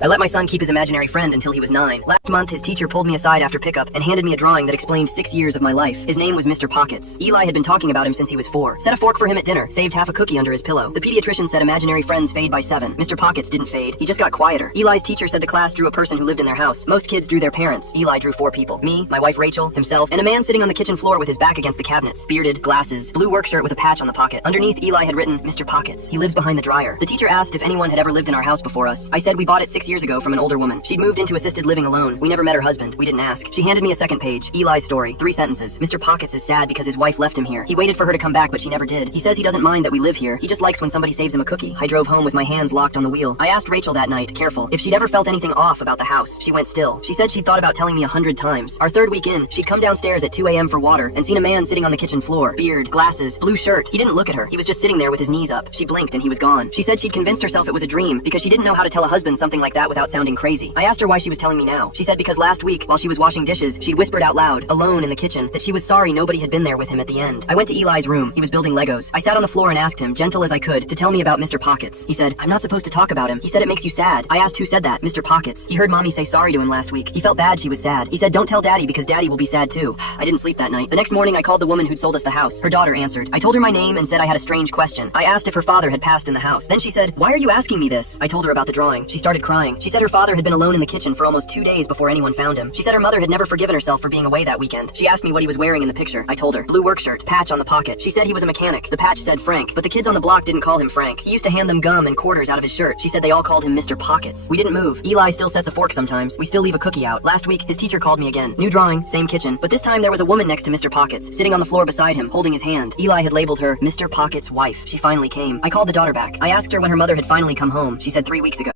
I let my son keep his imaginary friend until he was 9. Last month, his teacher pulled me aside after pickup and handed me a drawing that explained 6 years of my life. His name was Mr. Pockets. Eli had been talking about him since he was 4. Set a fork for him at dinner, saved half a cookie under his pillow. The pediatrician said imaginary friends fade by 7. Mr. Pockets didn't fade. He just got quieter. Eli's teacher said the class drew a person who lived in their house. Most kids drew their parents. Eli drew 4 people. Me, my wife Rachel, himself, and a man sitting on the kitchen floor with his back against the cabinets. Bearded, glasses, blue work shirt with a patch on the pocket. Underneath, Eli had written, Mr. Pockets. He lives behind the dryer. The teacher asked if anyone had ever lived in our house before us. I said we bought it 6 years ago from an older woman. She'd moved into assisted living alone. We never met her husband. We didn't ask. She handed me a second page. Eli's story. 3 sentences. Mr. Pockets is sad because his wife left him here. He waited for her to come back, but she never did. He says he doesn't mind that we live here. He just likes when somebody saves him a cookie. I drove home with my hands locked on the wheel. I asked Rachel that night, careful, if she'd ever felt anything off about the house. She went still. She said she'd thought about telling me 100 times. Our 3rd week in, she'd come downstairs at 2 a.m. for water and seen a man sitting on the kitchen floor. Beard, glasses, blue shirt. He didn't look at her. He was just sitting there with his knees up. She blinked and he was gone. She said she'd convinced herself it was a dream because she didn't know how to tell a husband something like that without sounding crazy. I asked her why she was telling me now. She said because last week, while she was washing dishes, she'd whispered out loud, alone in the kitchen, that she was sorry nobody had been there with him at the end. I went to Eli's room. He was building Legos. I sat on the floor and asked him, gentle as I could, to tell me about Mr. Pockets. He said, I'm not supposed to talk about him. He said it makes you sad. I asked who said that. Mr. Pockets. He heard mommy say sorry to him last week. He felt bad she was sad. He said, don't tell daddy because daddy will be sad too. I didn't sleep that night. The next morning I called the woman who'd sold us the house. Her daughter answered. I told her my name and said I had a strange question. I asked if her father had passed in the house. Then she said, why are you asking me this? I told her about the drawing. She started crying. She said her father had been alone in the kitchen for almost 2 days before anyone found him. She said her mother had never forgiven herself for being away that weekend. She asked me what he was wearing in the picture. I told her. Blue work shirt, patch on the pocket. She said he was a mechanic. The patch said Frank, but the kids on the block didn't call him Frank. He used to hand them gum and quarters out of his shirt. She said they all called him Mr. Pockets. We didn't move. Eli still sets a fork sometimes. We still leave a cookie out. Last week, his teacher called me again. New drawing, same kitchen, but this time there was a woman next to Mr. Pockets, sitting on the floor beside him, holding his hand. Eli had labeled her Mr. Pockets' wife. She finally came. I called the daughter back. I asked her when her mother had finally come home. She said 3 weeks ago.